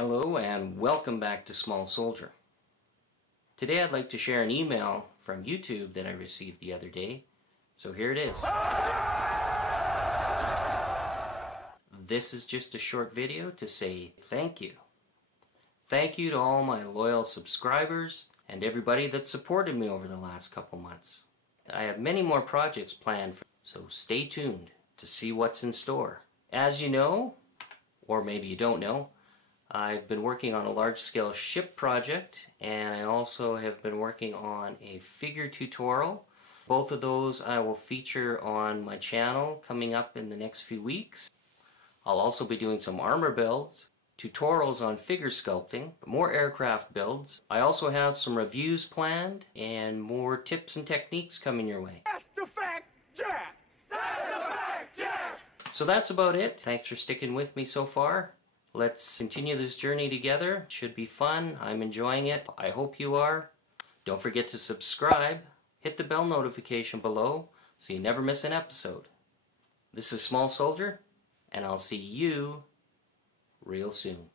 Hello and welcome back to Small Soldier. Today I'd like to share an email from YouTube that I received the other day. So here it is. This is just a short video to say thank you. Thank you to all my loyal subscribers and everybody that supported me over the last couple months. I have many more projects planned, so stay tuned to see what's in store. As you know, or maybe you don't know, I've been working on a large-scale ship project, and I also have been working on a figure tutorial. Both of those I will feature on my channel coming up in the next few weeks. I'll also be doing some armor builds, tutorials on figure sculpting, more aircraft builds. I also have some reviews planned and more tips and techniques coming your way. That's the fact, Jack! That's a fact, Jack! So that's about it. Thanks for sticking with me so far. Let's continue this journey together. It should be fun. I'm enjoying it. I hope you are. Don't forget to subscribe. Hit the bell notification below so you never miss an episode. This is Small Soldier, and I'll see you real soon.